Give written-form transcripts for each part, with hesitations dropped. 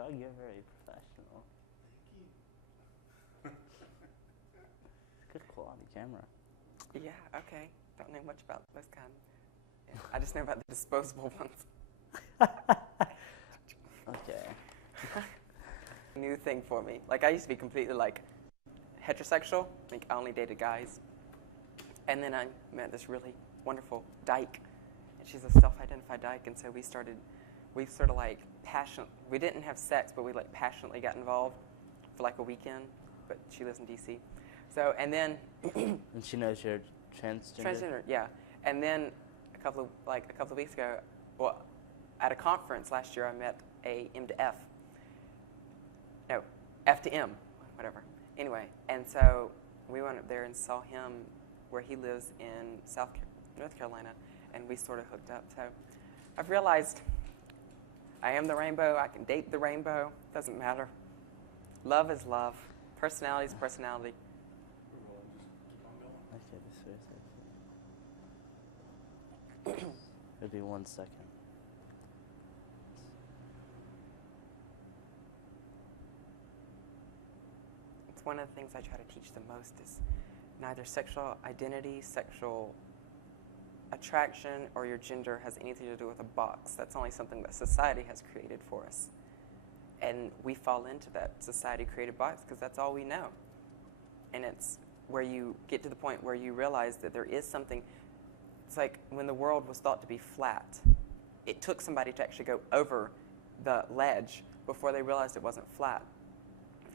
God, you're very professional. Good quality camera. Yeah, okay. Don't know much about those kind. Yeah, I just know about the disposable ones. Okay. New thing for me. Like, I used to be completely, like, heterosexual. Like, I only dated guys. And then I met this really wonderful dyke. And she's a self-identified dyke. And so we sort of, like, we didn't have sex, but we, like, passionately got involved for, like, a weekend. But she lives in D.C. So, and then... And she knows you're transgender? Transgender, yeah. And then a couple of weeks ago, well, at a conference last year, I met a M to F. No, F to M, whatever. Anyway, and so we went up there and saw him where he lives in North Carolina, and we sort of hooked up. So I've realized I am the rainbow. I can date the rainbow. Doesn't matter. Love is love. Personality is personality. Okay, this way. It'll be 1 second. It's one of the things I try to teach the most is neither sexual identity, sexual attraction, or your gender has anything to do with a box. That's only something that society has created for us. And we fall into that society-created box because that's all we know. And it's where you get to the point where you realize that there is something. It's like when the world was thought to be flat, it took somebody to actually go over the ledge before they realized it wasn't flat.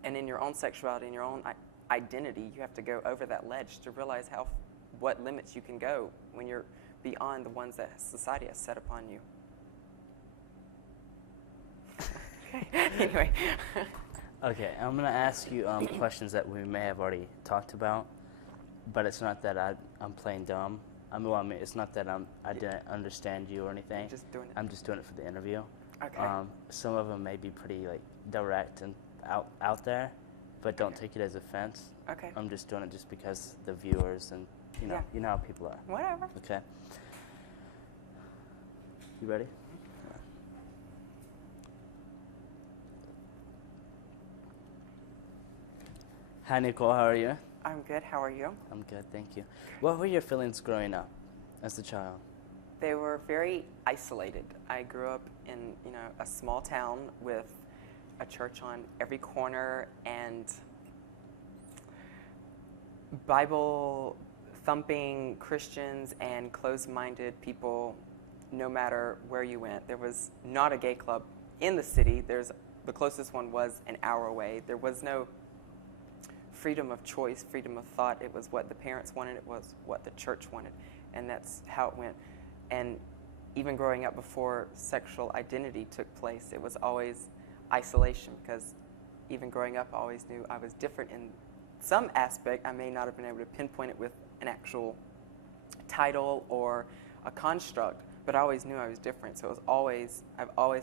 And in your own sexuality, in your own identity, you have to go over that ledge to realize what limits you can go when you're beyond the ones that society has set upon you. Anyway. Okay, I'm going to ask you questions that we may have already talked about, but it's not that I'm playing dumb. It's not that I didn't understand you or anything. You're just doing it. I'm just doing it for the interview. Okay. Some of them may be pretty like direct and out there, but don't take it as offense. Okay. I'm just doing it just because the viewers and you know how people are. Whatever. Okay. You ready? Hi, Nicole. How are you? I'm good. How are you? I'm good, thank you. What were your feelings growing up as a child? They were very isolated. I grew up in, a small town with a church on every corner and Bible-thumping Christians and closed-minded people no matter where you went. There was not a gay club in the city. The closest one was an hour away. There was no freedom of choice, freedom of thought. It was what the parents wanted. It was what the church wanted. And that's how it went. And even growing up before sexual identity took place, it was always isolation because even growing up, I always knew I was different in some aspect. I may not have been able to pinpoint it with an actual title or a construct, but I always knew I was different. So I've always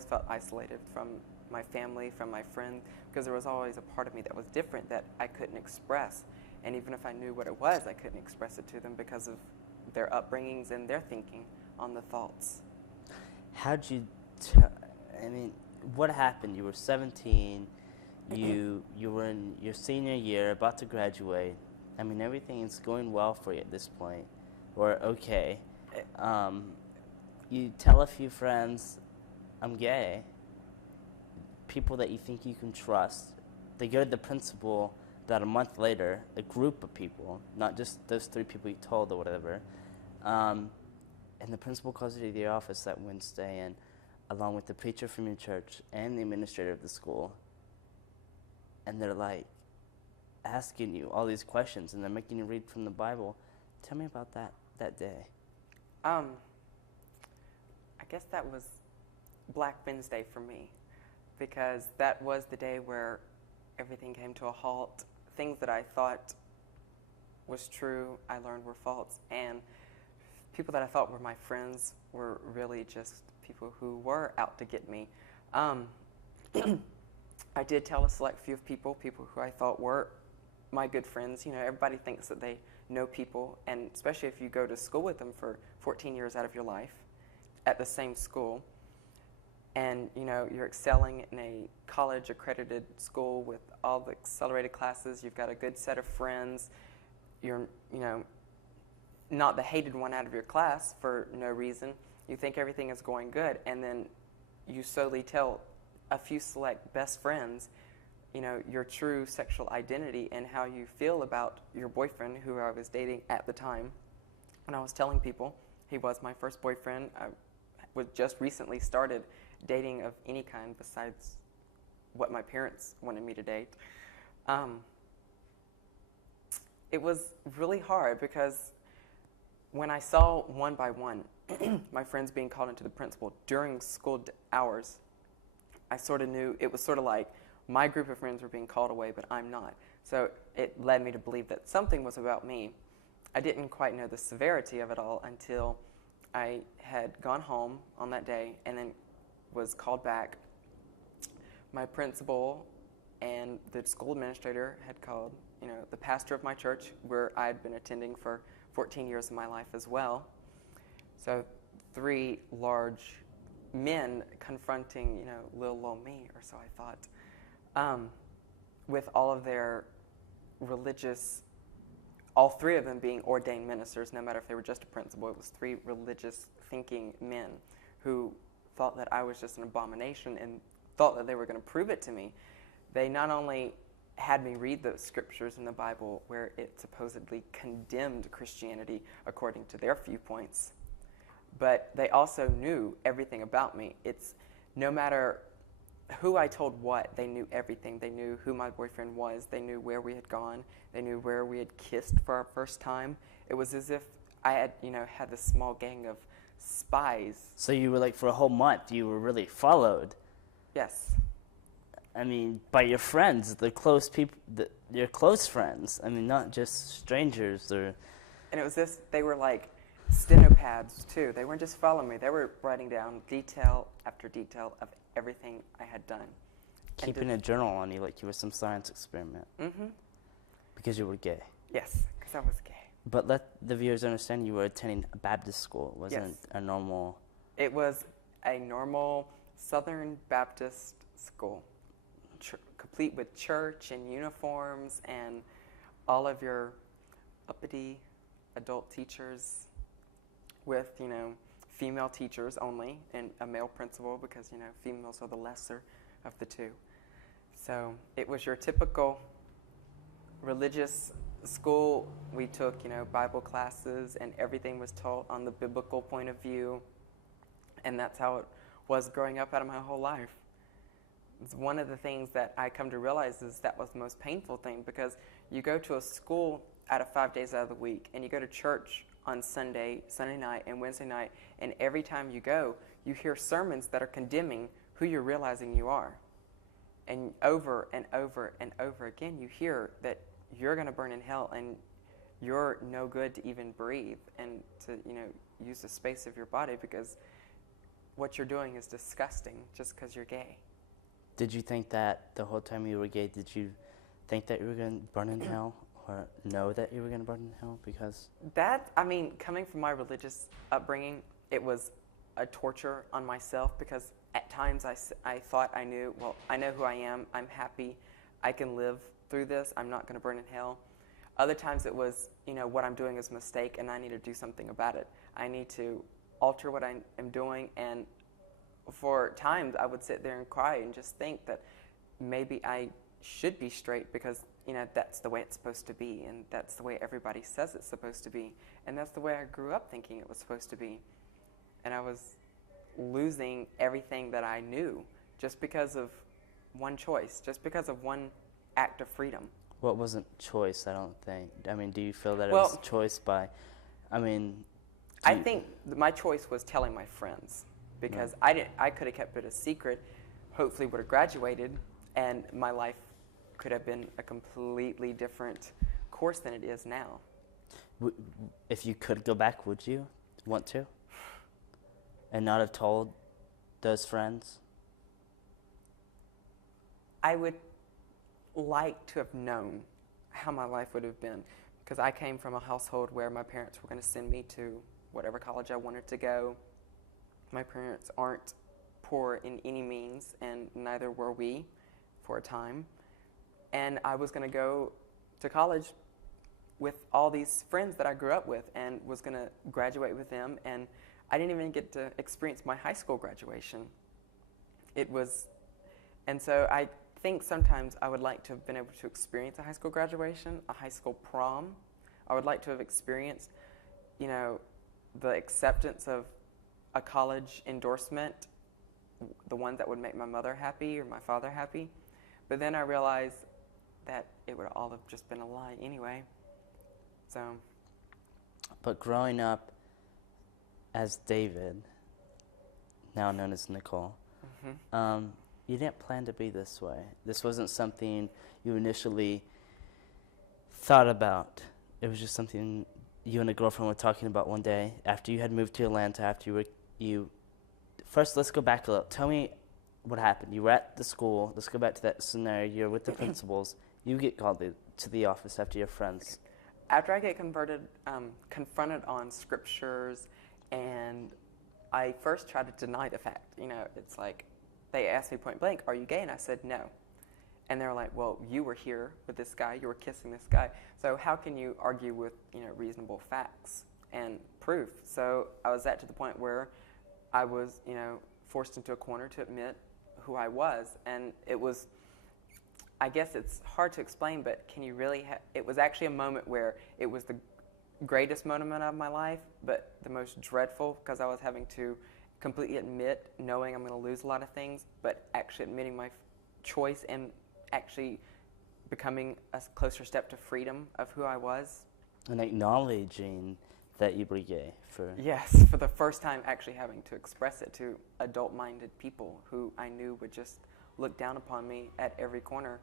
felt isolated from my family, from my friends, because there was always a part of me that was different that I couldn't express. And even if I knew what it was, I couldn't express it to them because of their upbringings and their thinking on the thoughts. How'd you what happened? You were 17, you were in your senior year, about to graduate. Everything is going well for you at this point, or okay. You tell a few friends, I'm gay. People that you think you can trust. They go to the principal about a month later, a group of people, not just those 3 people you told or whatever. And the principal calls you to the office that Wednesday, and along with the preacher from your church and the administrator of the school, and they're like asking you all these questions, and they're making you read from the Bible. Tell me about that day. I guess that was Black Wednesday for me, because that was the day where everything came to a halt. Things that I thought was true, I learned were false, and people that I thought were my friends were really just people who were out to get me. I did tell a select few of people who I thought were my good friends. Everybody thinks that they know people, and especially if you go to school with them for 14 years out of your life at the same school. and you're excelling in a college accredited school with all the accelerated classes. You've got a good set of friends. You're not the hated one out of your class for no reason. You think everything is going good, and then you slowly tell a few select best friends your true sexual identity and how you feel about your boyfriend, who I was dating at the time. And I was telling people he was my first boyfriend. I was just recently started dating of any kind besides what my parents wanted me to date. It was really hard because when I saw one by one my friends being called into the principal during school hours, I sort of knew it was sort of like my group of friends were being called away, but I'm not. So it led me to believe that something was about me. I didn't quite know the severity of it all until I had gone home on that day and then was called back. My principal and the school administrator had called, the pastor of my church, where I'd been attending for 14 years of my life as well. So 3 large men confronting, little old me, or so I thought, with all of their religious, all 3 of them being ordained ministers, no matter if they were just a principal. It was 3 religious thinking men who thought that I was just an abomination and thought that they were going to prove it to me. They not only had me read the scriptures in the Bible where it supposedly condemned Christianity according to their viewpoints, but they also knew everything about me. It's no matter who I told what, they knew everything. They knew who my boyfriend was. They knew where we had gone. They knew where we had kissed for our first time. It was as if I had, had this small gang of spies. So you were like, for a whole month, you were really followed. Yes. I mean, by your friends, the close people, your close friends. I mean, not just strangers or. And it was this. They were like stenopads too. They weren't just following me. They were writing down detail after detail of everything I had done. Keeping a journal on you like you were some science experiment. Mm-hmm. Because you were gay. Yes, because I was gay. But let the viewers understand you were attending a Baptist school. It wasn't Yes. a normal. It was a normal Southern Baptist school, complete with church and uniforms and all of your uppity adult teachers with, female teachers only and a male principal because, females are the lesser of the 2. So it was your typical religious school. We took, Bible classes and everything was taught on the biblical point of view. And that's how it was growing up out of my whole life. It's one of the things that I come to realize is that was the most painful thing, because you go to a school out of 5 days out of the week and you go to church on Sunday night and Wednesday night, and every time you go, you hear sermons that are condemning who you're realizing you are. And over and over and over again, you hear that you're going to burn in hell and you're no good to even breathe and to, use the space of your body because what you're doing is disgusting just because you're gay. Did you think that the whole time you were gay, did you think that you were going to burn in hell or know that you were going to burn in hell? Because coming from my religious upbringing, it was a torture on myself because at times I thought I knew, I know who I am, I'm happy, I can live through this, I'm not going to burn in hell. Other times it was, what I'm doing is a mistake and I need to do something about it. I need to alter what I am doing, and for times I would sit there and cry and just think that maybe I should be straight because, that's the way it's supposed to be and that's the way everybody says it's supposed to be. And that's the way I grew up thinking it was supposed to be. And I was losing everything that I knew just because of one choice, just because of one act of freedom. Well, it wasn't choice, I don't think. I mean, do you feel that it was a choice by, I think my choice was telling my friends because I could have kept it a secret, hopefully would have graduated, and my life could have been a completely different course than it is now. If you could go back, would you want to? And not have told those friends? I would like to have known how my life would have been, because I came from a household where my parents were going to send me to whatever college I wanted to go. My parents aren't poor in any means, and neither were we for a time. And I was going to go to college with all these friends that I grew up with and was going to graduate with them. And I didn't even get to experience my high school graduation. And so I think sometimes I would like to have been able to experience a high school graduation, a high school prom. I would like to have experienced, the acceptance of a college endorsement, the ones that would make my mother happy or my father happy. But then I realized that it would all have just been a lie anyway. So. But growing up as David, now known as Nicole, you didn't plan to be this way. This wasn't something you initially thought about. It was just something you and a girlfriend were talking about one day after you had moved to Atlanta, after you first, let's go back a little. Tell me what happened. You were at the school. Let's go back to that scenario. You're with the principals. You get called to the office after your friends. After I get confronted on scriptures, and I first tried to deny the fact. It's like they asked me point blank, "Are you gay?" And I said no. And they're like, "Well, you were here with this guy. You were kissing this guy. So how can you argue with reasonable facts and proof?" So I was to the point where I was forced into a corner to admit who I was, and it was. I guess it's hard to explain, but can you really? It was actually a moment where it was the greatest moment of my life, but the most dreadful, because I was having to completely admit, knowing I'm going to lose a lot of things, but actually admitting my choice and actually becoming a closer step to freedom of who I was. And acknowledging that you were gay. Yes, for the first time actually having to express it to adult-minded people who I knew would just look down upon me at every corner.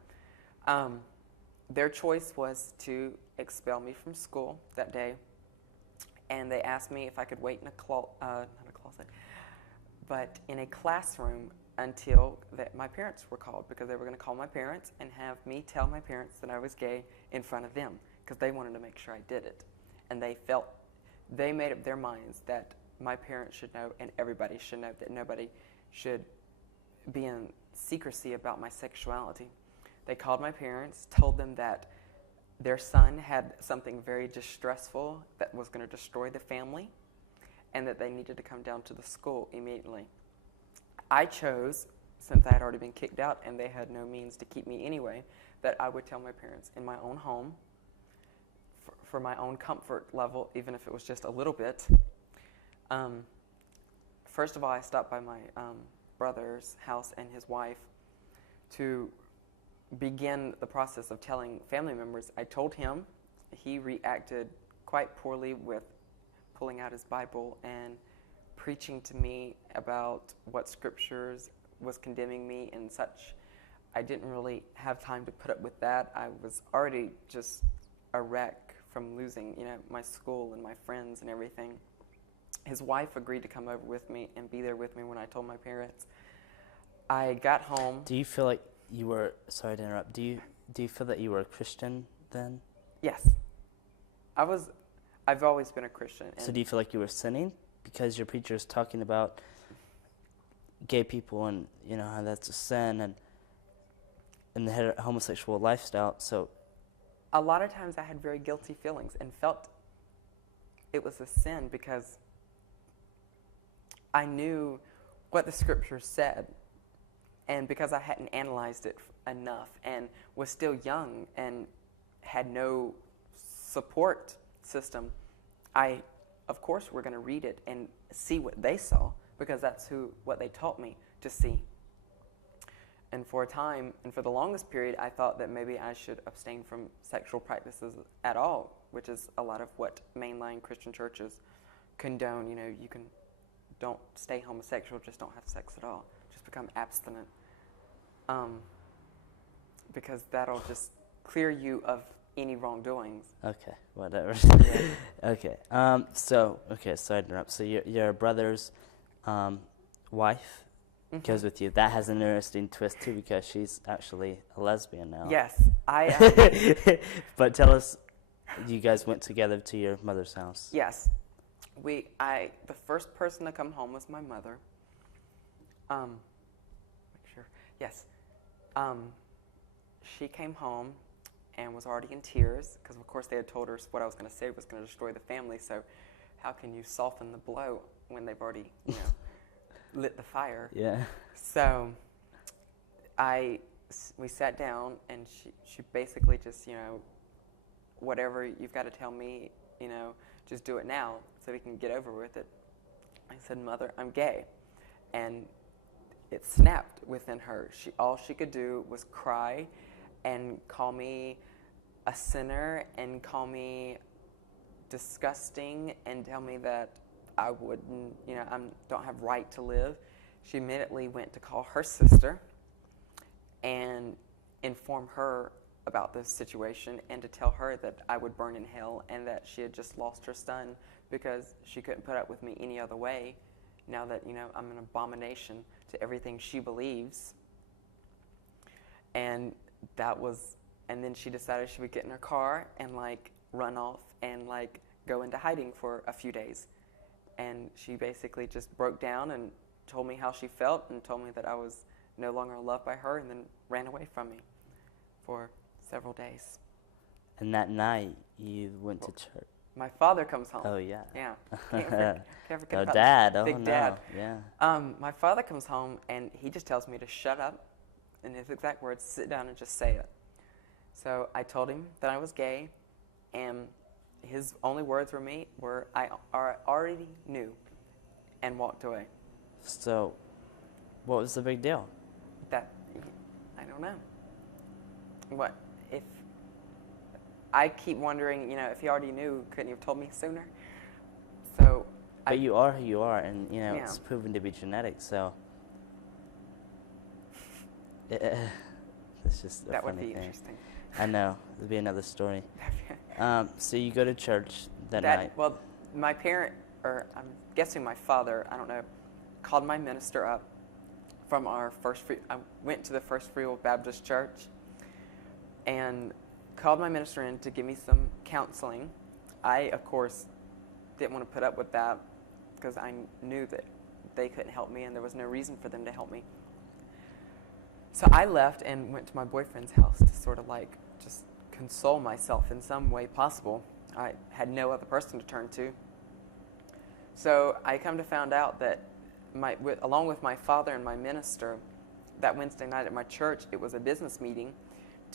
Their choice was to expel me from school that day, and they asked me if I could wait in in a classroom until my parents were called, because they were going to call my parents and have me tell my parents that I was gay in front of them, because they wanted to make sure I did it. And they made up their minds that my parents should know and everybody should know, that nobody should be in secrecy about my sexuality. They called my parents, told them that their son had something very distressful that was going to destroy the family, and that they needed to come down to the school immediately. I chose, since I had already been kicked out and they had no means to keep me anyway, that I would tell my parents in my own home for my own comfort level, even if it was just a little bit. First of all, I stopped by my brother's house and his wife to begin the process of telling family members. I told him. He reacted quite poorly with pulling out his Bible and preaching to me about what scriptures was condemning me and such. I didn't really have time to put up with that. I was already just a wreck from losing, my school and my friends and everything. His wife agreed to come over with me and be there with me when I told my parents. I got home. Do you feel like you were, sorry to interrupt, do you feel that you were a Christian then? Yes. I've always been a Christian. So do you feel like you were sinning because your preacher is talking about gay people and how that's a sin and the homosexual lifestyle? So a lot of times I had very guilty feelings and felt it was a sin because I knew what the scriptures said, and because I hadn't analyzed it enough and was still young and had no support system, I, of course, were going to read it and see what they saw, because that's what they taught me to see. And for a time, and for the longest period, I thought that maybe I should abstain from sexual practices at all, which is a lot of what mainline Christian churches condone. Don't stay homosexual, just don't have sex at all. Just become abstinent. Because that'll just clear you of any wrongdoings. Okay, whatever. Okay. Sorry to interrupt. So your brother's wife goes with you. That has an interesting twist too, because she's actually a lesbian now. Yes, But tell us, you guys went together to your mother's house. Yes, the first person to come home was my mother. Make sure. Yes. She came home and was already in tears because, of course, they had told her what I was going to say was going to destroy the family. So, how can you soften the blow when they've already, lit the fire? Yeah. So, we sat down, and she basically just, whatever you've got to tell me, just do it now so we can get over with it. I said, Mother, I'm gay. And it snapped within her. All she could do was cry and call me a sinner and call me disgusting and tell me that I wouldn't, I don't have right to live. She immediately went to call her sister and inform her about this situation and to tell her that I would burn in hell and that she had just lost her son because she couldn't put up with me any other way now that, I'm an abomination to everything she believes. And then she decided she would get in her car and run off and go into hiding for a few days. And she basically just broke down and told me how she felt and told me that I was no longer loved by her and then ran away from me for several days. And that night you went to church. My father comes home. Oh, yeah. Yeah. Can't forget Oh, about Dad. Oh, Big no. Dad. Yeah. My father comes home and he just tells me to shut up. In his exact words, sit down and just say it. So I told him that I was gay, and his only words were I already knew, and walked away. So, what was the big deal? I don't know. What if I keep wondering? If he already knew, couldn't he have told me sooner? So. But you are who you are, and Yeah. it's proven to be genetic. So. It's just a that would funny be thing. interesting. I know. It'll be another story. So you go to church that night. Well, my parent, or I'm guessing my father, I don't know, called my minister up from I went to the First Free Will Baptist Church and called my minister in to give me some counseling. I, of course, didn't want to put up with that because I knew that they couldn't help me and there was no reason for them to help me. So I left and went to my boyfriend's house to sort of just console myself in some way possible. I had no other person to turn to. So I come to find out that along with my father and my minister, that Wednesday night at my church, it was a business meeting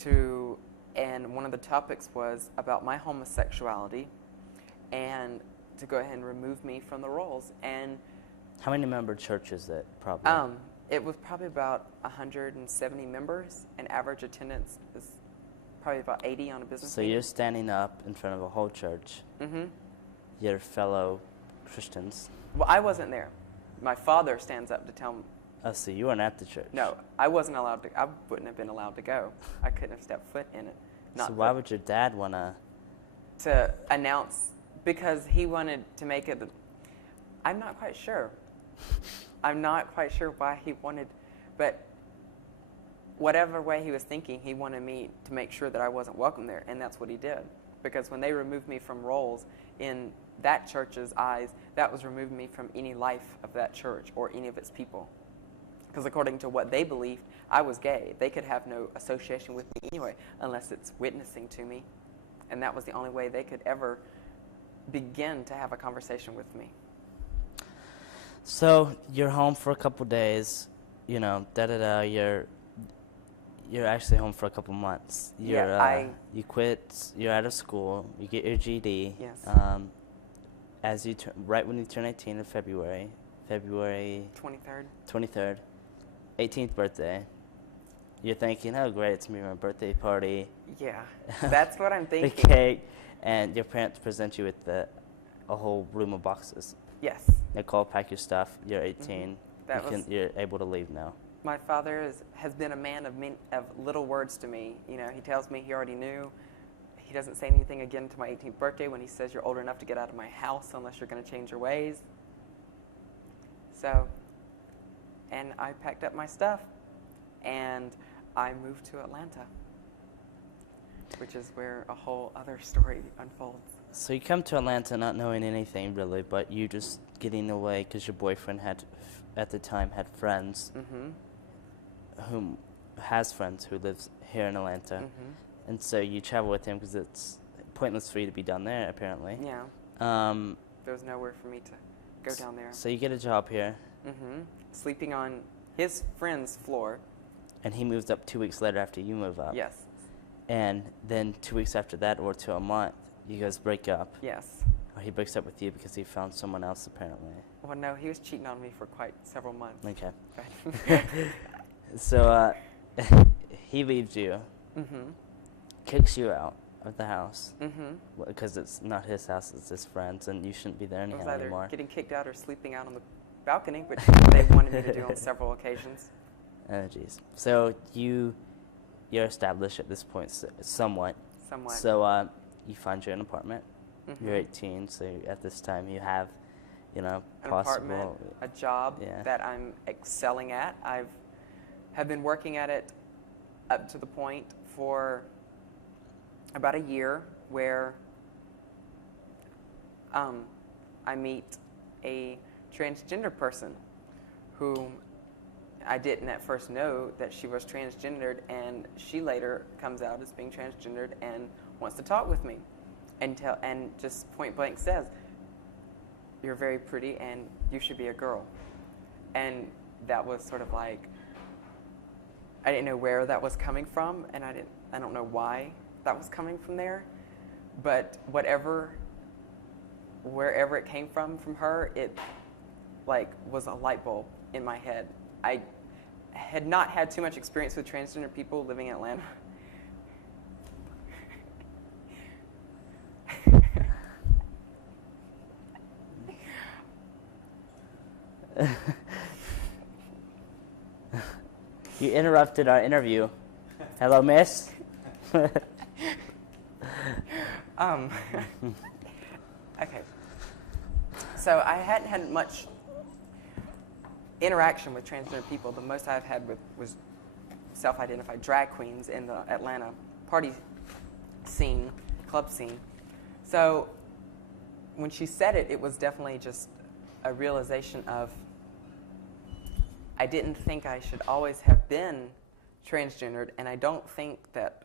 and one of the topics was about my homosexuality and to go ahead and remove me from the rolls. And how many member church is it, probably? It was probably about 170 members, and average attendance is probably about 80 on a business meeting. So you're standing up in front of a whole church, your fellow Christians. Well, I wasn't there. My father stands up to tell me. Oh, so you weren't at the church. No, I wasn't allowed to. I wouldn't have been allowed to go. I couldn't have stepped foot in it. So why would your dad want to announce? Because he wanted to make it. I'm not quite sure. I'm not quite sure why he wanted, but whatever way he was thinking, he wanted me to make sure that I wasn't welcome there, and that's what he did. Because when they removed me from rolls, in that church's eyes, that was removing me from any life of that church or any of its people. Because according to what they believed, I was gay. They could have no association with me anyway, unless it's witnessing to me. And that was the only way they could ever begin to have a conversation with me. So you're home for a couple days, you're actually home for a couple months. You quit, you're out of school, you get your GED. Yes. Right when you turn 18 in February 23rd, 18th birthday, you're thinking, oh great, it's me, my birthday party. Yeah, that's what I'm thinking. The cake, and your parents present you with a whole room of boxes. Yes. They call, pack your stuff, you're 18, you're able to leave now. My father has been a man of little words to me. He tells me he already knew. He doesn't say anything again to my 18th birthday when he says you're old enough to get out of my house unless you're going to change your ways. So, and I packed up my stuff and I moved to Atlanta, which is where a whole other story unfolds. So you come to Atlanta not knowing anything really, but you just getting away because your boyfriend at the time, had friends has friends who lives here in Atlanta. And so you travel with him because it's pointless for you to be down there, apparently. Yeah. There was nowhere for me to go down there. So you get a job here. Sleeping on his friend's floor. And he moves up 2 weeks later after you move up. Yes. And then 2 weeks after that, or to a month, you guys break up. Yes. Or he breaks up with you because he found someone else, apparently. Well, no, he was cheating on me for quite several months. Okay. So he leaves you, kicks you out of the house, because it's not his house, it's his friend's, and you shouldn't be there I was anyhow either anymore. getting kicked out or sleeping out on the balcony, which they wanted me to do on several occasions. Oh, jeez. So you're established at this point, somewhat. Somewhat. So you find your own apartment. Mm-hmm. You're 18, so at this time you have, an possible apartment, a job Yeah. that I'm excelling at. Have been working at it up to the point for about a year where I meet a transgender person whom I didn't at first know that she was transgendered, and she later comes out as being transgendered and wants to talk with me and just point blank says, "You're very pretty and you should be a girl." And that was sort of like, I didn't know where that was coming from, and I don't know why that was coming from there, but wherever it came from her, it was a light bulb in my head. I had not had too much experience with transgender people living in Atlanta. You interrupted our interview. Hello, miss. Okay. So I hadn't had much interaction with transgender people. The most I've had was self-identified drag queens in the Atlanta party scene, club scene. So when she said it, it was definitely just a realization of, I didn't think I should always have been transgendered, and I don't think that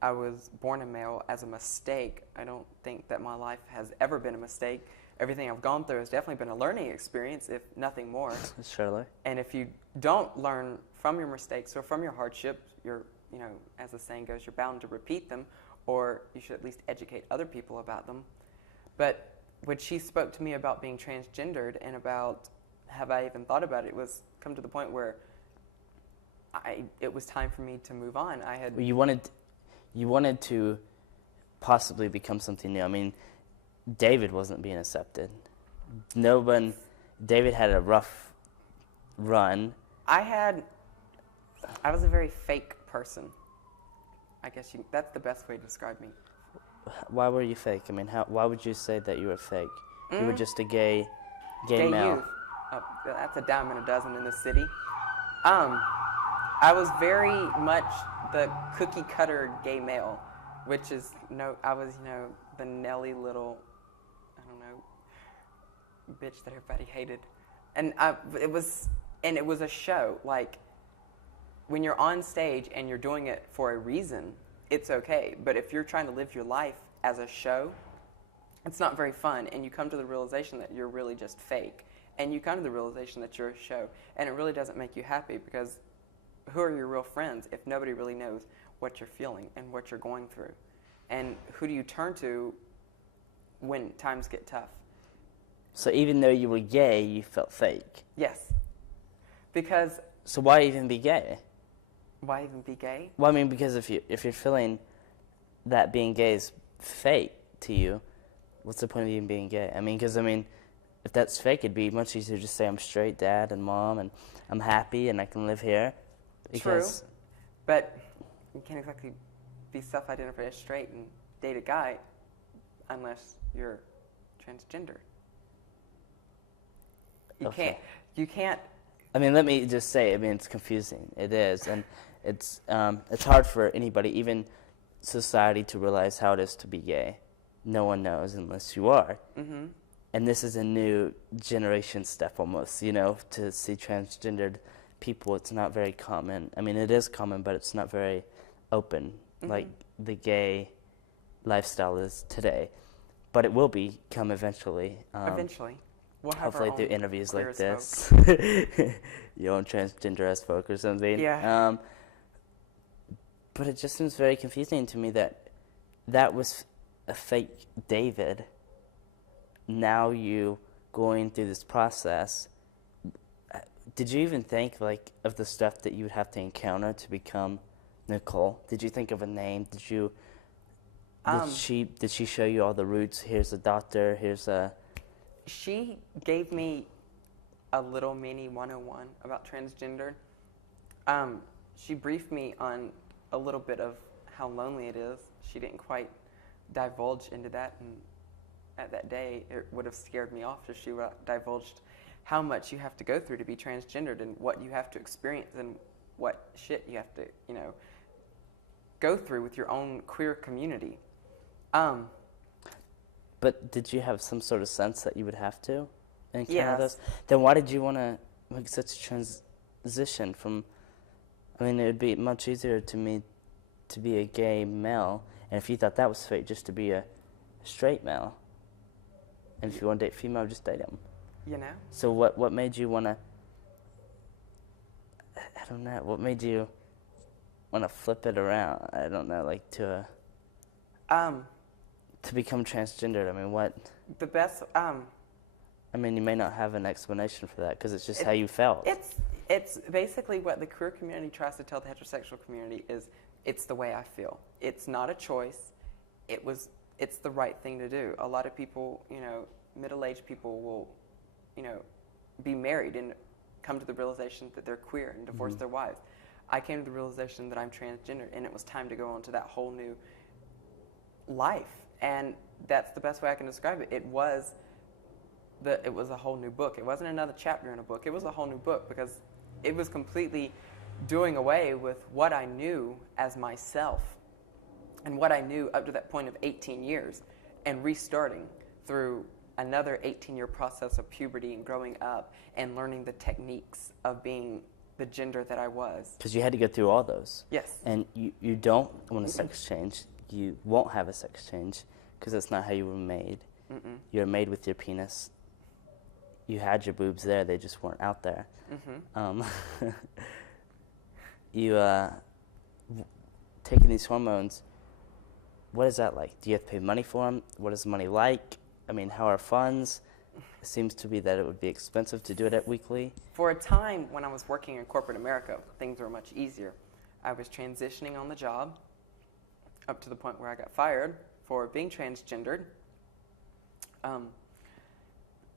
I was born a male as a mistake. I don't think that my life has ever been a mistake. Everything I've gone through has definitely been a learning experience, if nothing more. Surely. And if you don't learn from your mistakes or from your hardships, you're, as the saying goes, you're bound to repeat them, or you should at least educate other people about them. But when she spoke to me about being transgendered and about have I even thought about it, was come to the point where it was time for me to move on. You wanted to possibly become something new. I mean, David wasn't being accepted. David had a rough run. I was a very fake person. I guess that's the best way to describe me. Why were you fake? I mean, why would you say that you were fake? You were just a gay male. Youth. Oh, that's a dime and a dozen in the city. I was very much the cookie cutter gay male, which is I was the Nelly little, bitch that everybody hated, and it was a show. Like, when you're on stage and you're doing it for a reason, it's okay. But if you're trying to live your life as a show, it's not very fun, and you come to the realization that you're really just fake. And you come to the realization that you're a show, and it really doesn't make you happy, because who are your real friends if nobody really knows what you're feeling and what you're going through? And who do you turn to when times get tough? So even though you were gay, you felt fake? Yes. Because... So why even be gay? Why even be gay? Well, I mean, because if you're feeling that being gay is fake to you, what's the point of even being gay? I mean, if that's fake, it'd be much easier to just say I'm straight, dad and mom, and I'm happy and I can live here. True, but you can't exactly be self-identified as straight and date a guy unless you're transgender. You can't. I mean, let me just say, it's confusing. It is, and it's hard for anybody, even society, to realize how it is to be gay. no one knows unless you are. Mm-hmm. And this is a new generation step almost, to see transgendered people. It's not very common. I mean, it is common, but it's not very open like the gay lifestyle is today. But it will become eventually. Eventually. We'll have Hopefully our through own interviews queer like as this. Your own transgender as folk or something. Yeah. But it just seems very confusing to me that was a fake David. Now you going through this process. Did you even think of the stuff that you would have to encounter to become Nicole? Did you think of a name? Did she show you all the roots? Here's a doctor. Here's a. She gave me a little mini 101 about transgender. She briefed me on a little bit of how lonely it is. She didn't quite divulge into that, and at that day, it would have scared me off if she would have divulged how much you have to go through to be transgendered and what you have to experience and what shit you have to, go through with your own queer community. But did you have some sort of sense that you would have to encounter Yes. this? Then why did you want to make such a transition from? I mean, it would be much easier to me to be a gay male, and if you thought that was fate, just to be a straight male. And if you want to date female, just date him. So what made you want to? I don't know. What made you want to flip it around? I don't know, to become transgendered. I mean, what? The best. I mean, you may not have an explanation for that because it's just how you felt. It's basically what the queer community tries to tell the heterosexual community is it's the way I feel. It's not a choice. It's the right thing to do. A lot of people, middle-aged people will, be married and come to the realization that they're queer and divorce their wives. I came to the realization that I'm transgender, and it was time to go on to that whole new life. And that's the best way I can describe it. It was a whole new book. It wasn't another chapter in a book. It was a whole new book because it was completely doing away with what I knew as myself and what I knew up to that point of 18 years and restarting through another 18-year process of puberty and growing up and learning the techniques of being the gender that I was. Because you had to go through all those. Yes. And you don't want a sex change. You won't have a sex change because that's not how you were made. Mm-mm. You were made with your penis. You had your boobs there, they just weren't out there. Mm-hmm. Taking these hormones, what is that like? Do you have to pay money for them? What is money like? I mean, how are funds? It seems to be that it would be expensive to do it at weekly. For a time when I was working in corporate America, things were much easier. I was transitioning on the job up to the point where I got fired for being transgendered.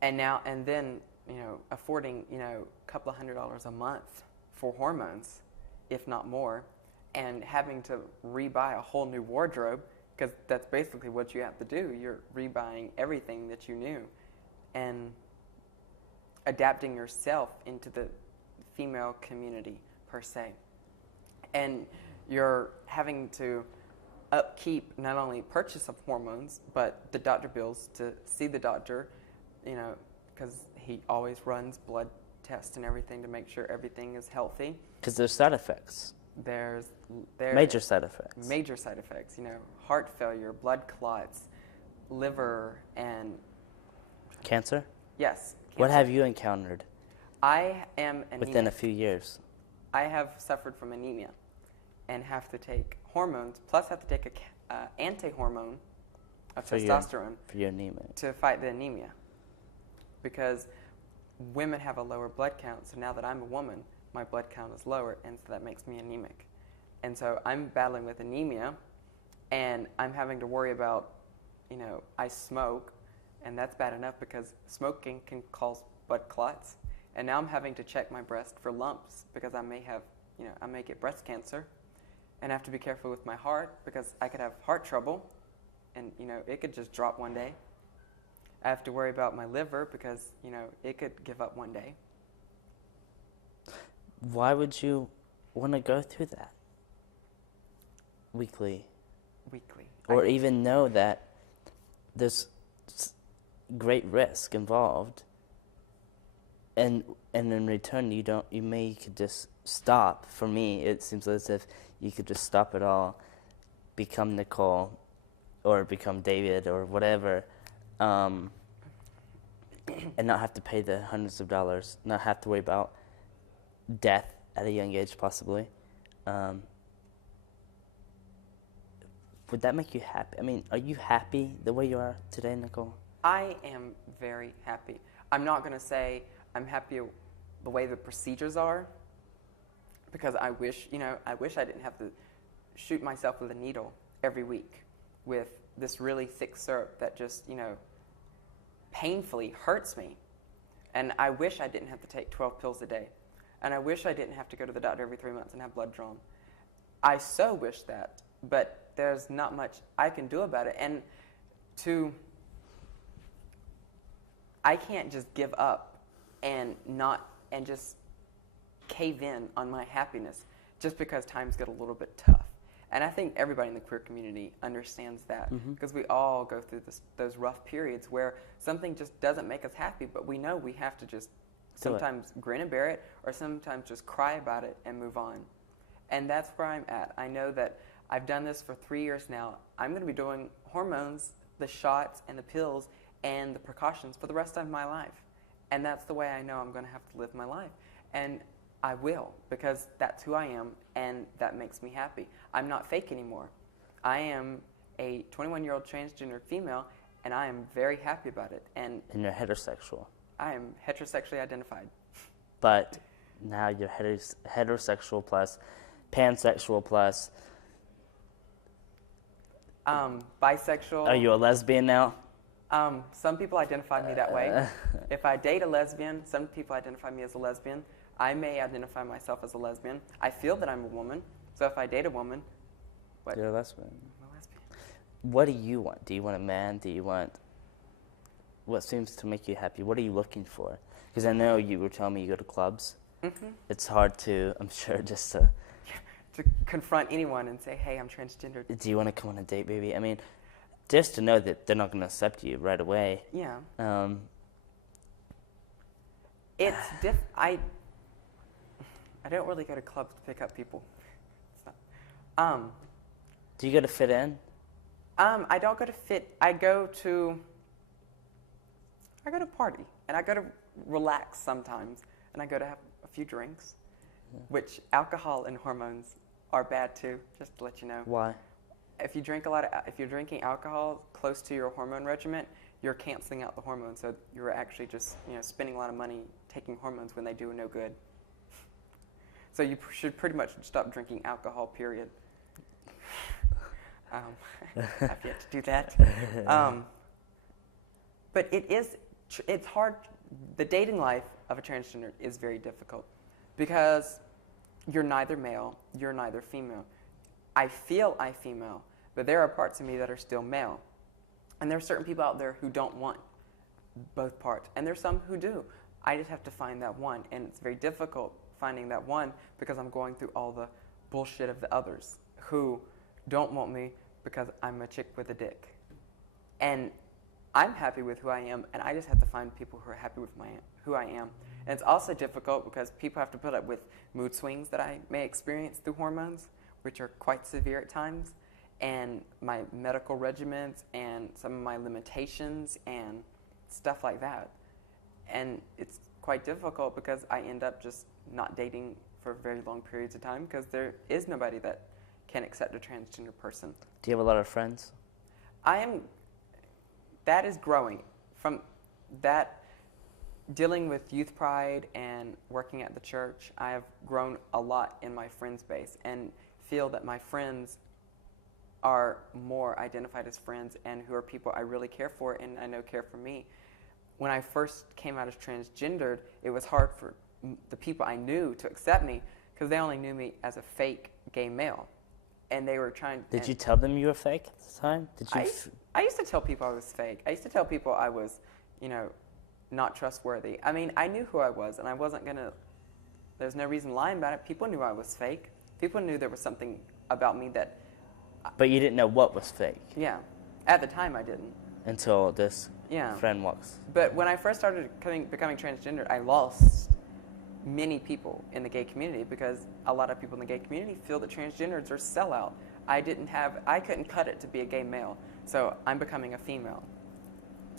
And then, affording, a couple of $100 a month for hormones, if not more, and having to rebuy a whole new wardrobe, because that's basically what you have to do. You're rebuying everything that you knew and adapting yourself into the female community, per se. And you're having to upkeep not only purchase of hormones, but the doctor bills to see the doctor, because he always runs blood tests and everything to make sure everything is healthy. Because there's side effects. There's major side effects. Major side effects, heart failure, blood clots, liver, and cancer? Yes. Cancer. What have you encountered? I am anemic. Within a few years. I have suffered from anemia and have to take hormones, plus have to take a anti-hormone of testosterone for your anemia. To fight the anemia. Because women have a lower blood count, so now that I'm a woman, my blood count is lower, and so that makes me anemic. And so I'm battling with anemia, and I'm having to worry about, I smoke, and that's bad enough because smoking can cause blood clots. And now I'm having to check my breast for lumps because I may have, I may get breast cancer. And I have to be careful with my heart because I could have heart trouble, and, it could just drop one day. I have to worry about my liver because, it could give up one day. Why would you want to go through that weekly? Weekly. Or even know that there's great risk involved, and in return you could just stop. For me, it seems as if you could just stop it all, become Nicole, or become David or whatever, and not have to pay the hundreds of dollars, not have to worry about death at a young age possibly. Would that make you happy? I mean, are you happy the way you are today, Nicole? I am very happy. I'm not going to say I'm happy the way the procedures are, because I wish I didn't have to shoot myself with a needle every week with this really thick syrup that just, painfully hurts me. And I wish I didn't have to take 12 pills a day. And I wish I didn't have to go to the doctor every 3 months and have blood drawn. I so wish that, but there's not much I can do about it. And I can't just give up and just cave in on my happiness just because times get a little bit tough. And I think everybody in the queer community understands that, because we all go through those rough periods where something just doesn't make us happy, but we know we have to just sometimes grin and bear it, or sometimes just cry about it and move on. And that's where I'm at. I know that I've done this for 3 years now. I'm going to be doing hormones, the shots and the pills and the precautions for the rest of my life. And that's the way I know I'm going to have to live my life. And I will, because that's who I am, and that makes me happy. I'm not fake anymore. I am a 21-year-old transgender female, and I am very happy about it. And you're heterosexual. I am heterosexually identified. But now you're heterosexual plus, pansexual plus. Bisexual. Are you a lesbian now? Some people identify me that way. If I date a lesbian, some people identify me as a lesbian. I may identify myself as a lesbian. I feel that I'm a woman, so if I date a woman, what? You're a lesbian. I'm a lesbian. What do you want? Do you want a man? Do you want... What seems to make you happy? What are you looking for? Because I know you were telling me you go to clubs. Mm-hmm. It's hard to, I'm sure, just to confront anyone and say, hey, I'm transgender. Do you want to come on a date, baby? I mean, just to know that they're not going to accept you right away. Yeah. It's I don't really go to clubs to pick up people. It's not. Do you go to fit in? I don't go to fit. I go to party, and I go to relax sometimes, and I go to have a few drinks, which alcohol and hormones are bad too. Just to let you know. Why? If you're drinking alcohol close to your hormone regimen, you're canceling out the hormones, so you're actually just spending a lot of money taking hormones when they do no good. So you should pretty much stop drinking alcohol, period. I've yet to do that. But it's hard. The dating life of a transgender is very difficult because you're neither male, you're neither female. I feel I'm female, but there are parts of me that are still male. And there are certain people out there who don't want both parts, and there's some who do. I just have to find that one, and it's very difficult finding that one because I'm going through all the bullshit of the others who don't want me because I'm a chick with a dick. And I'm happy with who I am, and I just have to find people who are happy with who I am. And it's also difficult because people have to put up with mood swings that I may experience through hormones, which are quite severe at times, and my medical regimens and some of my limitations and stuff like that. And it's quite difficult because I end up just not dating for very long periods of time because there is nobody that can accept a transgender person. Do you have a lot of friends? That is growing. From that, dealing with Youth Pride and working at the church, I have grown a lot in my friends base and feel that my friends are more identified as friends and who are people I really care for and I know care for me. When I first came out as transgendered, it was hard for the people I knew to accept me because they only knew me as a fake gay male. And they were trying... Did you tell them you were fake at the time? I used to tell people I was fake. I used to tell people I was, not trustworthy. I mean, I knew who I was, and I wasn't going to... There's no reason lying about it. People knew I was fake. People knew there was something about me that... But you didn't know what was fake. Yeah. At the time, I didn't. until this Yeah. friend walks. But when I first started becoming transgender, I lost many people in the gay community because a lot of people in the gay community feel that transgenders are sellout. I couldn't cut it to be a gay male, so I'm becoming a female.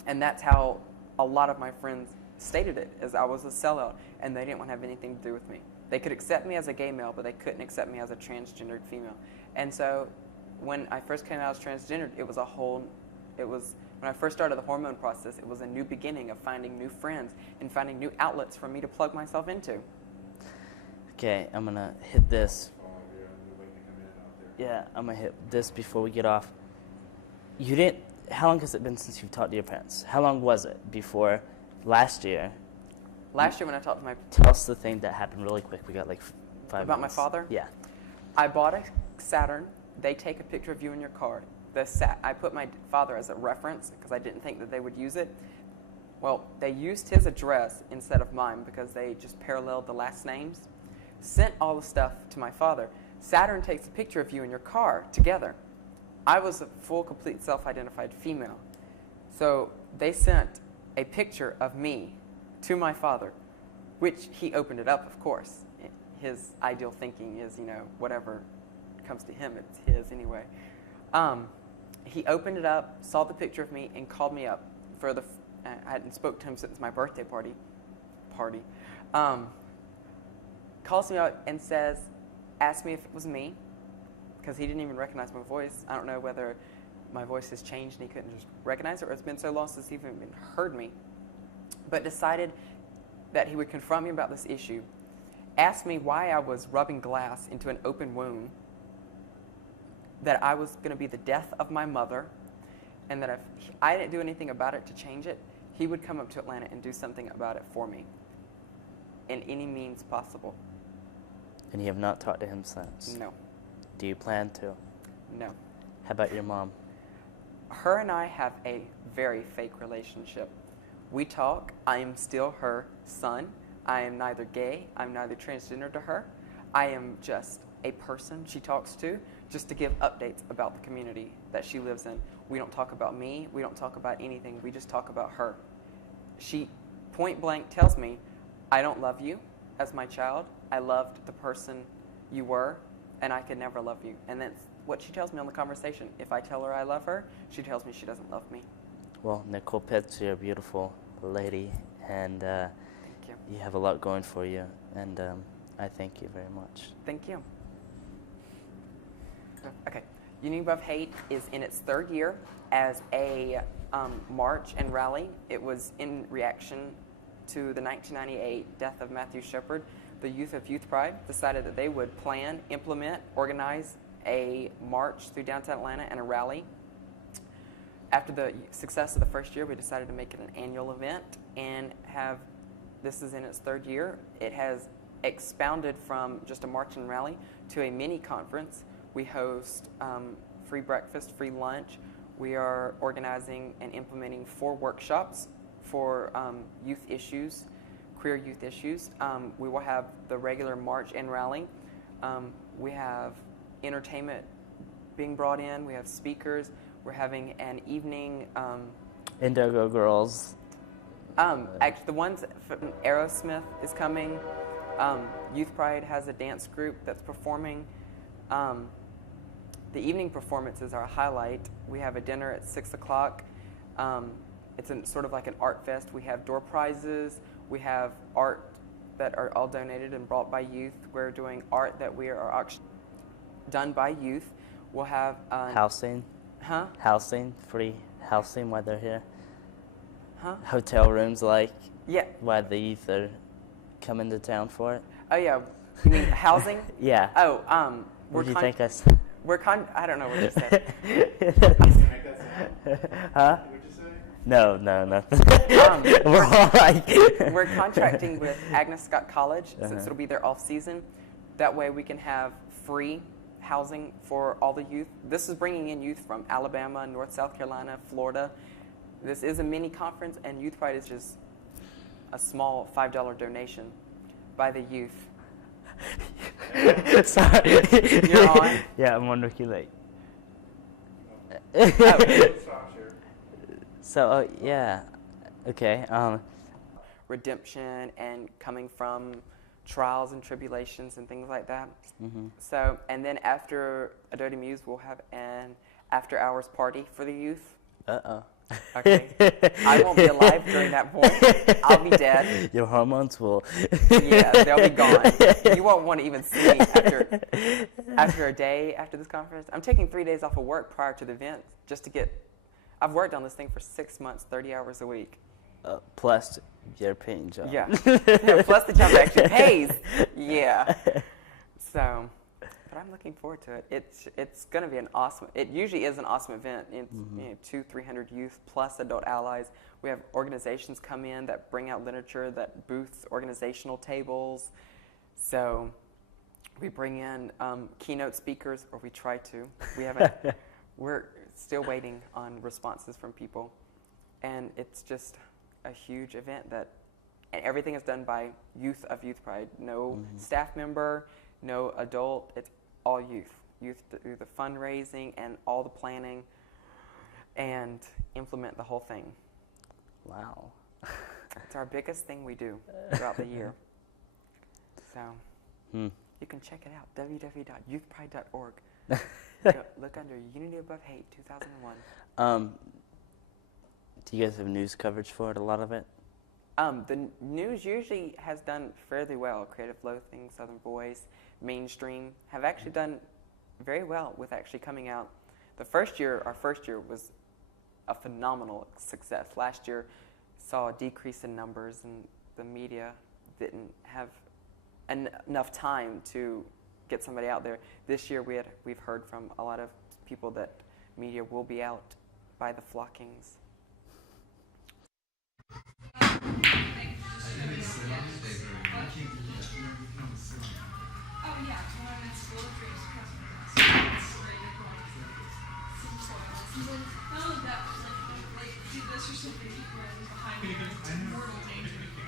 And that's how a lot of my friends stated it, as I was a sellout, and they didn't want to have anything to do with me. They could accept me as a gay male, but they couldn't accept me as a transgendered female. And so when I first came out as transgendered, when I first started the hormone process, it was a new beginning of finding new friends and finding new outlets for me to plug myself into. Okay, I'm going to hit this. Yeah, I'm going to hit this before we get off. How long has it been since you've talked to your parents? How long was it before last year? Last year when I talked to my... Tell us the thing that happened really quick. We got like 5 About minutes. my father? Yeah. I bought a Saturn. They take a picture of you in your car. I put my father as a reference because I didn't think that they would use it. Well, they used his address instead of mine because they just paralleled the last names. Sent all the stuff to my father. Saturn takes a picture of you in your car together. I was a full, complete, self-identified female. So they sent a picture of me to my father, which he opened it up, of course. His ideal thinking is, whatever comes to him, it's his anyway. He opened it up, saw the picture of me, and called me up for I hadn't spoke to him since my birthday party. Calls me up and asks me if it was me, because he didn't even recognize my voice. I don't know whether my voice has changed and he couldn't just recognize it, or it's been so long since he even heard me. But decided that he would confront me about this issue. Asked me why I was rubbing glass into an open wound, that I was going to be the death of my mother, and that if I didn't do anything about it to change it, he would come up to Atlanta and do something about it for me in any means possible. And you have not talked to him since? No. Do you plan to? No. How about your mom? Her and I have a very fake relationship. We talk. I am still her son. I am neither gay. I'm neither transgender to her. I am just a person she talks to just to give updates about the community that she lives in. We don't talk about me. We don't talk about anything. We just talk about her. She point blank tells me, I don't love you as my child. I loved the person you were, and I could never love you. And that's what she tells me on the conversation. If I tell her I love her, she tells me she doesn't love me. Well, Nicole Pitts, you're a beautiful lady, and Thank you. you have a lot going for you, and I thank you very much. Thank you. Okay. Union Above Hate is in its third year as a march and rally. It was in reaction to the 1998 death of Matthew Shepard. The youth of Youth Pride decided that they would plan, implement, organize a march through downtown Atlanta and a rally. After the success of the first year, we decided to make it an annual event and this is in its third year. It has expounded from just a march and rally to a mini conference. We host free breakfast, free lunch. We are organizing and implementing 4 workshops for youth issues, queer youth issues. We will have the regular march and rally. We have entertainment being brought in. We have speakers. We're having an evening. Indigo Girls. Actually, the ones from Aerosmith is coming. Youth Pride has a dance group that's performing. The evening performances are a highlight. We have a dinner at 6 o'clock. It's sort of like an art fest. We have door prizes. We have art that are all donated and brought by youth. We're doing art that we are actually done by youth. We'll have Housing. Huh? Housing, free housing while they're here. Huh? Hotel rooms, like Yeah. while the youth are coming to town for it. Oh yeah. You mean housing? Yeah. Oh, What do you think I said? I don't know what you said. Huh? What'd you say? No, nothing. We're all like. We're contracting with Agnes Scott College since Uh-huh. it'll be their off season. That way we can have free housing for all the youth. This is bringing in youth from Alabama, North South Carolina, Florida. This is a mini conference, and Youth Pride is just a small $5 donation by the youth. Sorry. You're on? Yeah, I'm on Ricky Lake. Stop share. So, yeah. Okay. Redemption and coming from trials and tribulations and things like that. Mhm. So, and then after Adoti Muse, we'll have an after-hours party for the youth. Uh-oh. Okay. I won't be alive during that point. I'll be dead. Your hormones will. Yeah, they'll be gone. You won't want to even see me after a day after this conference. I'm taking 3 days off of work prior to the event just to get. I've worked on this thing for 6 months, 30 hours a week. Plus your paying job. Yeah. Plus the job that actually pays. Yeah. So, but I'm looking forward to it. It's going to be an awesome. It usually is an awesome event. It's 200-300 youth plus adult allies. We have organizations come in that bring out literature, that booths organizational tables. So, we bring in keynote speakers, or we try to. We haven't. We're still waiting on responses from people, and it's just a huge event and everything is done by youth of Youth Pride. No staff member, no adult. It's all youth. Youth do the fundraising and all the planning and implement the whole thing. Wow. It's our biggest thing we do throughout the year. So you can check it out, www.youthpride.org. Look under Unity Above Hate 2001. Do you guys have news coverage for it, a lot of it? The news usually has done fairly well. Creative Loathing, Southern Voice, Mainstream have actually done very well with actually coming out. Our first year was a phenomenal success. Last year saw a decrease in numbers, and the media didn't have enough time to get somebody out there. This year we've heard from a lot of people that media will be out by the flockings.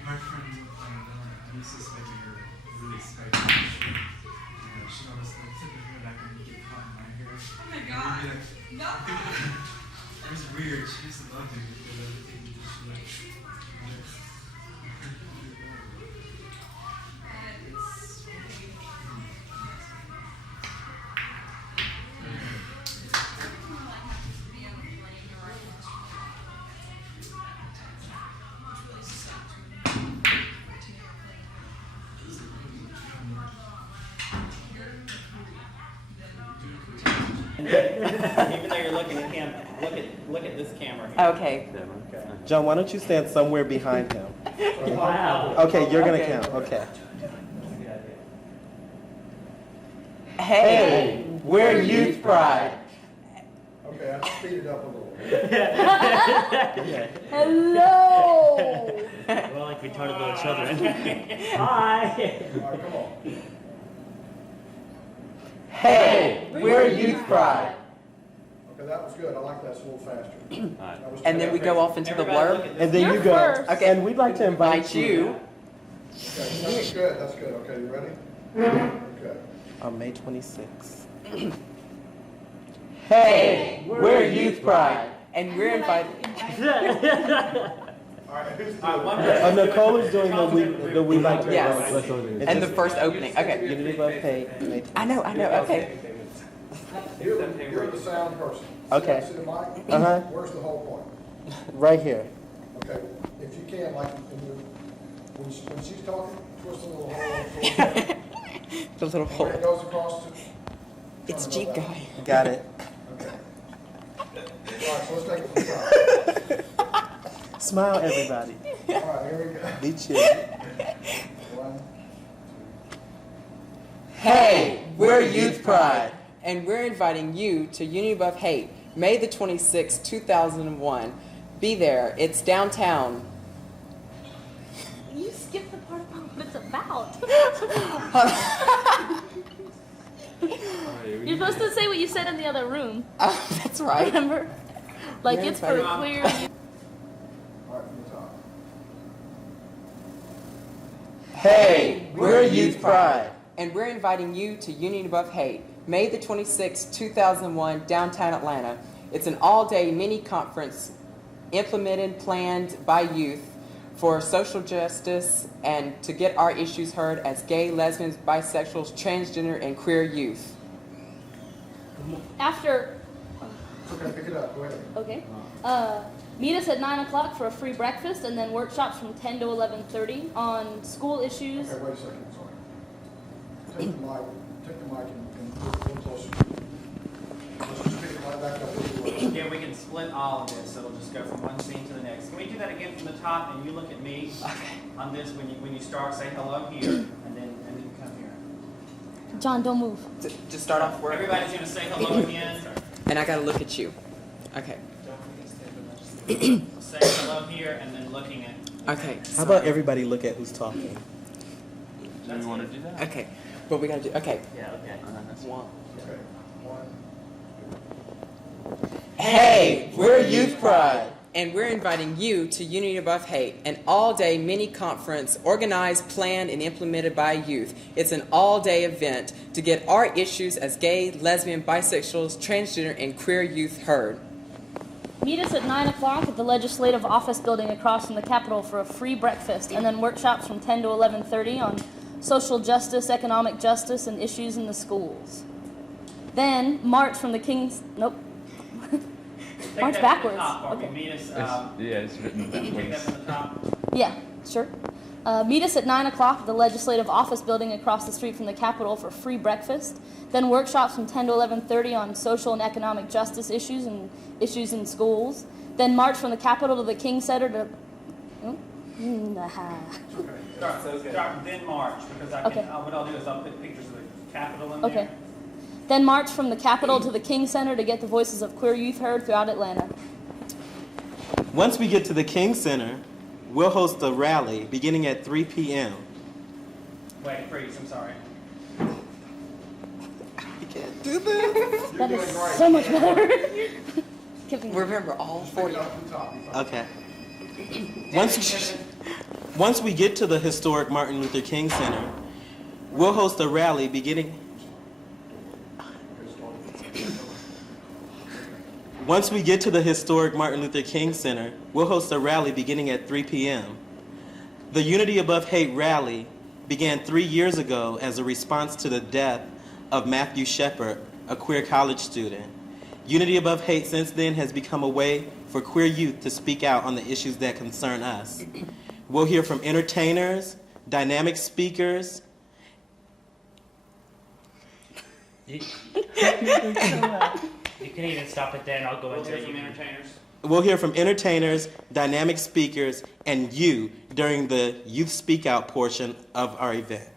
My friend Lisa said you're really spicy. She always like tip her hair back when you get caught in my hair. Oh my god! No! It was weird. She just loved it because everything you just Even though you're looking at him, look at this camera here. Okay. John, why don't you stand somewhere behind him? Wow. Okay, you're gonna Okay. count. Okay. Hey, we're Youth Pride. Okay, I'll speed it up a little. Hello. We're like retarded little children. Hi. All right, come on. Hey, we're Youth Pride. Okay, that was good. I like that. It's a little faster. That was And then we go off into the Everybody look blurb. at And this. then You're you go. first. Okay. And we'd like to invite you. Okay, that's good. That's good. Okay, you ready? Okay. On May 26th. Hey, we're Youth Pride. And we're inviting. All right, who's Oh, Nicole is doing the we like to Yes. It's And the just first opening. Okay. Unity Above Hate, May 26th. I know. Okay. You're the sound person. Okay. See the mic? Uh-huh. Where's the whole point? Right here. Okay, if you can, like, when she's talking, twist a little hole. The little When hole. it goes across to. It's turn G it over. guy. Got it. Okay. All right, so let's take it from the top. Smile, everybody. All right, here we go. Be chill. 1, Hey, we're Youth Pride, and we're inviting you to Unity Above Hate, May the 26th, 2001. Be there. It's downtown. You skipped the part about what it's about. You're supposed to say what you said in the other room. That's right. Remember? Like We're it's for inviting- clear. all right, from the top. Hey, we're Youth Pride, and we're inviting you to Unity Above Hate, May the 26th, 2001, downtown Atlanta. It's an all-day mini conference. implemented, planned by youth for social justice and to get our issues heard as gay, lesbians, bisexuals, transgender, and queer youth. After, Okay, pick it up, go ahead. okay. Meet us at 9 o'clock for a free breakfast and then workshops from 10 to 11:30 on school issues. Okay, wait a second, sorry. Take the mic and put it a little closer. Let's just pick it right back up. Yeah, we can split all of this, so it'll just go from one scene to the next. Can we do that again from the top, and you look at me on this when you start, say hello here, and then come here. John, don't move. Just start off where Everybody's gonna say hello again. and I gotta look at you. Okay. Say hello here, and then looking at. Okay. How about everybody look at who's talking? Do we want to do that? Okay. What we gotta do? Okay. Yeah. Okay. One. Okay, one. Hey, we're Youth Pride. And we're inviting you to Unity Above Hate, an all-day mini-conference organized, planned, and implemented by youth. It's an all-day event to get our issues as gay, lesbian, bisexuals, transgender, and queer youth heard. Meet us at 9 o'clock at the Legislative Office Building across from the Capitol for a free breakfast and then workshops from 10 to 11:30 on social justice, economic justice, and issues in the schools. Then march from the King's... Nope. March backwards. Okay. Meet us, it's written that take way. that from the top. Yeah, sure. Meet us at 9 o'clock at the Legislative Office Building across the street from the Capitol for free breakfast. Then workshops from 10 to 11:30 on social and economic justice issues and issues in schools. Then march from the Capitol to the King Center to... Start then march, because I can, Okay. what I'll do is I'll put pictures of the Capitol in Okay. there. Then march from the Capitol to the King Center to get the voices of queer youth heard throughout Atlanta. Once we get to the King Center, we'll host a rally beginning at 3 p.m. Wait, freeze, I'm sorry. That is so much better. Give me- Remember all 40. Okay. Once we get to the historic Martin Luther King Center, we'll host a rally beginning... Once we get to the historic Martin Luther King Center, we'll host a rally beginning at 3 p.m. The Unity Above Hate rally began 3 years ago as a response to the death of Matthew Shepard, a queer college student. Unity Above Hate since then has become a way for queer youth to speak out on the issues that concern us. We'll hear from entertainers, dynamic speakers, You can even stop it there and I'll go We'll into hear it. from entertainers. We'll hear from entertainers, dynamic speakers, and you during the Youth Speak Out portion of our event.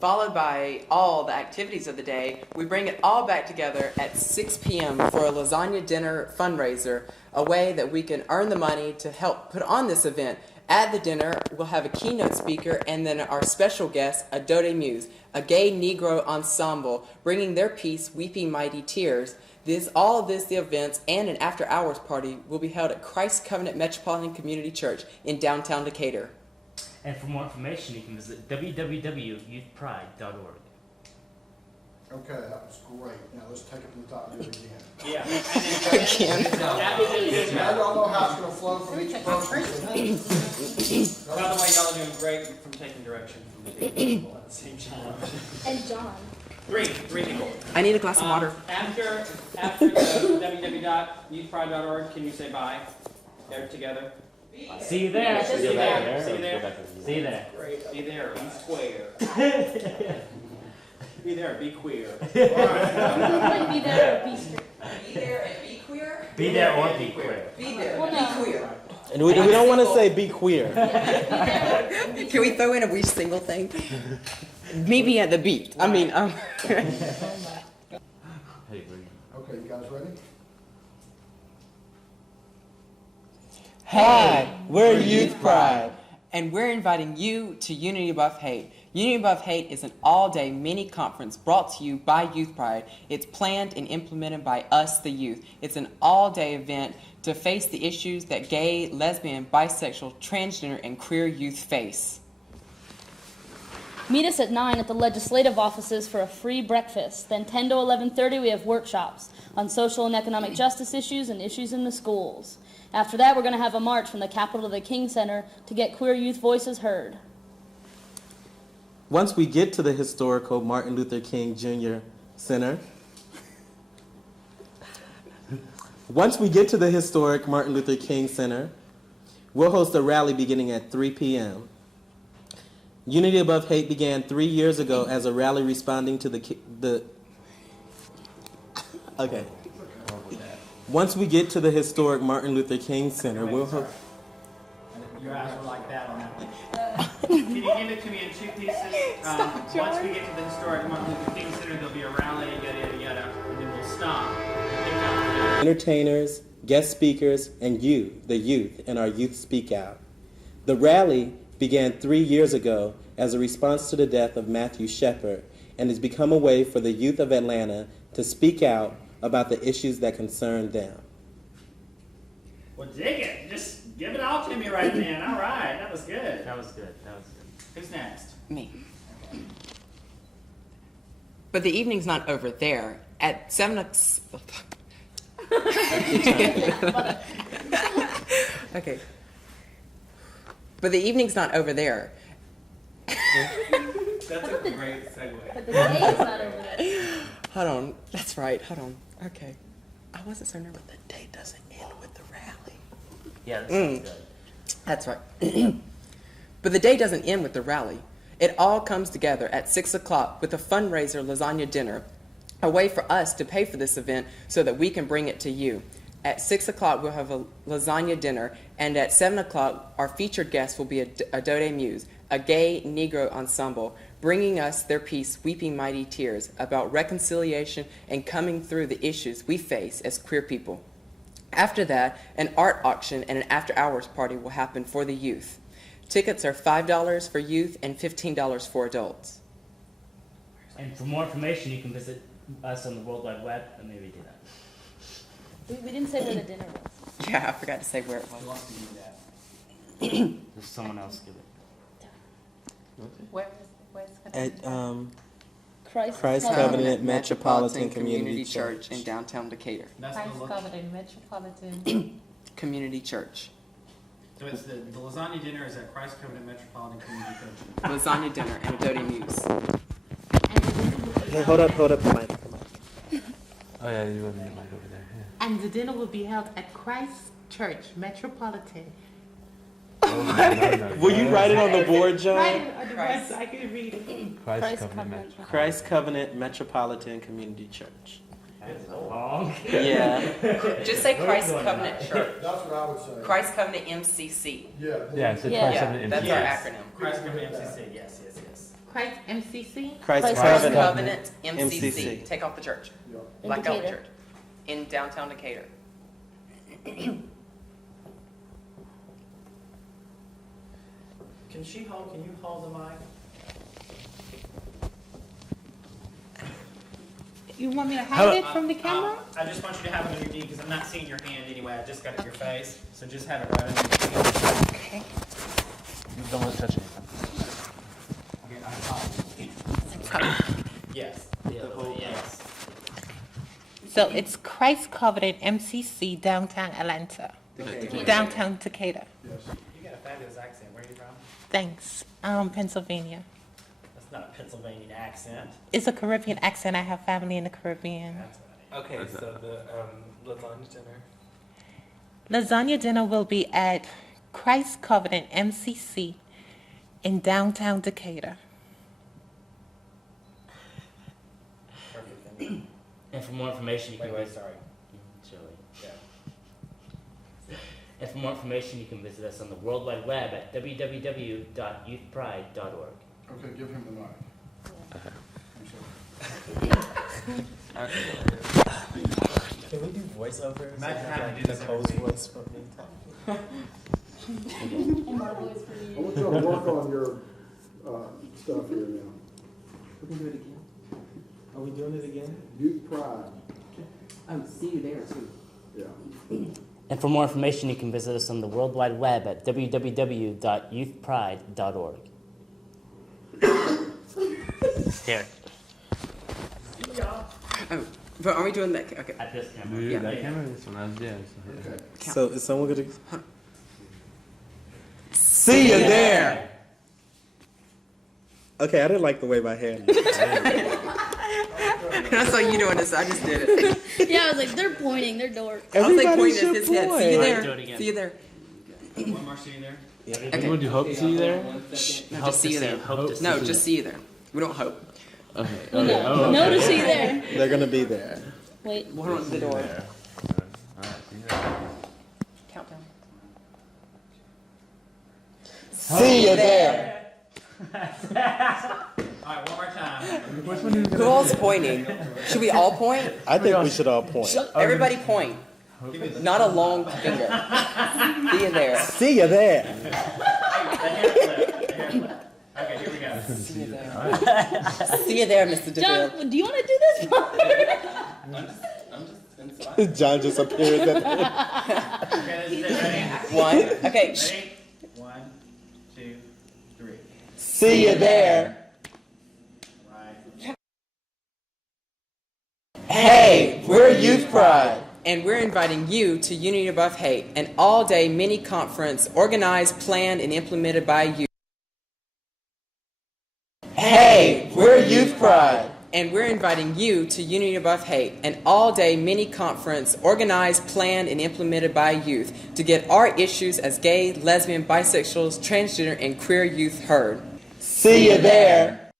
Followed by all the activities of the day, we bring it all back together at 6 p.m. for a lasagna dinner fundraiser, a way that we can earn the money to help put on this event. At the dinner, we'll have a keynote speaker and then our special guest, Adode Muse, a gay Negro ensemble, bringing their piece, Weeping Mighty Tears. All of this, the events, and an after-hours party will be held at Christ Covenant Metropolitan Community Church in downtown Decatur. And for more information, you can visit www.youthpride.org. Okay, that was great. Now let's take it from the top and do it again. Yeah. Now y'all know how it's gonna flow from each person. By the way, y'all are doing great from taking direction from the people at the same time. And John. Three people. I need a glass of water. After www.youthpride.org, can you say bye? They're together. See you there. See you there. See you there. See you there. Be there, be square. Be there, be queer. Be there or be straight. Be there and be queer. Be there or be queer. Be there, Well, no. queer. And we don't want to say be queer. Can we throw in a we single thing? Me being at the beat. I mean, Okay, you guys ready? Hi, we're Youth Pride. And we're inviting you to Unity Above Hate. Unity Above Hate is an all-day mini-conference brought to you by Youth Pride. It's planned and implemented by us, the youth. It's an all-day event to face the issues that gay, lesbian, bisexual, transgender, and queer youth face. Meet us at 9 at the legislative offices for a free breakfast. Then 10 to 11:30 we have workshops on social and economic justice issues and issues in the schools. After that, we're going to have a march from the Capitol to the King Center to get queer youth voices heard. Once we get to the historical Martin Luther King Jr. Center, we'll host a rally beginning at 3 p.m. Unity Above Hate began 3 years ago as a rally responding to Okay. Once we get to the historic Martin Luther King Center, we'll host... Your eyes were like that on that one. Can you give it to me in two pieces? Once we get to the historic Martin Luther King Center, there'll be a rally, yada, yada, yada, and then we'll stop. Entertainers, guest speakers, and you, the youth, and our Youth Speak Out. The rally began 3 years ago as a response to the death of Matthew Shepard and has become a way for the youth of Atlanta to speak out about the issues that concern them. Well, dig it. Just give it all to me right then. All right. That was good. That was good. That was good. Who's next? Me. But the evening's not over there. At 7 o'clock. Okay. But the evening's not over there. That's a great segue. But the day is not over there. Hold on. That's right. Hold on. Okay. I wasn't so nervous. The day doesn't end with the rally. Yeah, that sounds good. That's right. But the day doesn't end with the rally. It all comes together at 6 o'clock with a fundraiser lasagna dinner, a way for us to pay for this event so that we can bring it to you. At 6 o'clock, we'll have a lasagna dinner, and at 7 o'clock, our featured guest will be Adode Muse, a gay Negro ensemble, bringing us their piece, Weeping Mighty Tears, about reconciliation and coming through the issues we face as queer people. After that, an art auction and an after-hours party will happen for the youth. Tickets are $5 for youth and $15 for adults. And for more information, you can visit us on the World Wide Web, and maybe do that. We didn't say where the dinner was. Yeah, I forgot to say where it Who was. wants to do that? There's someone else give it. Where's At Christ Covenant Metropolitan Community Church in downtown Decatur. That's Christ the Covenant Metropolitan. Community Church. So it's the lasagna dinner is at Christ Covenant Metropolitan Community Church. Lasagna dinner and Adode Muse. Hey, hold up the mic. Oh yeah, you want me to mic over there. Yeah. And the dinner will be held at Christ Church Metropolitan. Will you write it on the board, John? Right on the Christ. website, I can read it. Christ Covenant Metro. Christ Covenant Metropolitan Community Church. That's long. Yeah. Just say Christ Covenant Church. That's what I would say. Christ Covenant MCC. Yeah. Yeah, it's a Yeah. Christ Yeah, Covenant that's MCC. our Yes. acronym. Christ Covenant MCC. Yes. Christ MCC. Christ Christ Christ Covenant. Covenant MCC. MCC. Take off the church. Yeah. In Black Velvet Decatur. Church. In downtown Decatur. Can you hold the mic? You want me to hide it from the camera? I just want you to have it on your knee because I'm not seeing your hand anyway. I just got it in your face. So just have it right on your knee. Okay. Don't let it touch anything. Okay, I Yes. Yes. So it's Christ Covenant MCC, downtown Atlanta. Downtown Decatur. You got a fabulous accent. Where are you from? Thanks. Pennsylvania. That's not a Pennsylvania accent. It's a Caribbean accent. I have family in the Caribbean. That's what Okay, so the lasagna dinner. Lasagna dinner will be at Christ Covenant MCC in downtown Decatur. Perfect. And for more information, you can Wait, visit. sorry. Chili. Yeah. And for more information, you can visit us on the World Wide Web at www.youthpride.org. Okay, give him the mic. I'm sorry. Can we do voiceovers? Imagine having to do this every week. voice from me. I want y'all to work on your stuff here now. We can do it again. Are we doing it again? Youth Pride. Oh, see you there too. Yeah. And for more information, you can visit us on the World Wide Web at www.youthpride.org. Here. Oh, but are we doing that? Okay. At this camera. Yeah, that Yeah. camera is when I was there. So. So is someone gonna see you there? Okay, I didn't like the way my hand looked. I saw you doing this, so I just did it. Yeah, I was like, they're pointing, they're dorks. I was like Everybody pointing at his should head. See you point. Do it there. again. See you there. One more, see you there. Okay. You want to do hope to see you there? No, Hope just see to you see- there. hope to No, see just see you there. We don't hope. Okay. No, Okay. Oh, no okay. to see there. They're gonna be there. Wait. We'll hold on to the door. There. Alright, see you there. Countdown. See you there. All right, one more time. Which one is Who all's pointing? Should we all point? I think we should all point. Everybody point. Not a long finger. See you there. See you there. The hair flip. The hair flip. Okay, here we go. See you there. See you there, Mr. DeVille. John, do you want to do this part? John just appears at the Okay, this is it. Ready? One. Okay. Ready? 1, 2, 3. See you there. Right. Hey, we're Youth Pride. And we're inviting you to Unity Above Hate, an all-day mini conference organized, planned, and implemented by you. Hey, we're Youth Pride. And we're inviting you to Unity Above Hate, an all-day mini conference organized, planned, and implemented by youth to get our issues as gay, lesbian, bisexuals, transgender, and queer youth heard. See you there.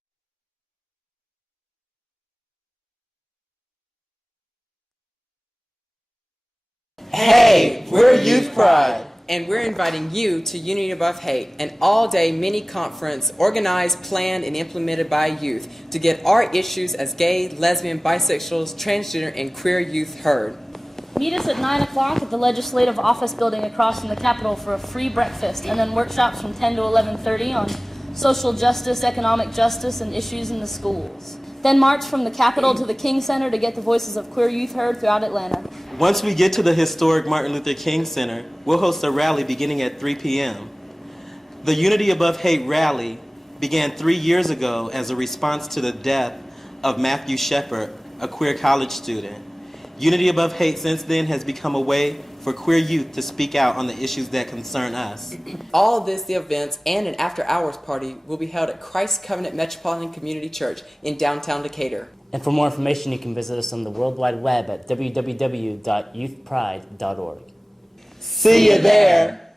Hey, we're Youth Pride. And we're inviting you to Unity Above Hate, an all-day mini conference organized, planned, and implemented by youth to get our issues as gay, lesbian, bisexuals, transgender, and queer youth heard. Meet us at 9 o'clock at the Legislative Office Building across from the Capitol for a free breakfast, and then workshops from 10 to 11:30 on social justice, economic justice, and issues in the schools. Then march from the Capitol to the King Center to get the voices of queer youth heard throughout Atlanta. Once we get to the historic Martin Luther King Center, we'll host a rally beginning at 3 p.m. The Unity Above Hate rally began 3 years ago as a response to the death of Matthew Shepard, a queer college student. Unity Above Hate since then has become a way for queer youth to speak out on the issues that concern us. All of this, the events, and an after-hours party will be held at Christ Covenant Metropolitan Community Church in downtown Decatur. And for more information, you can visit us on the World Wide Web at www.youthpride.org. See you there.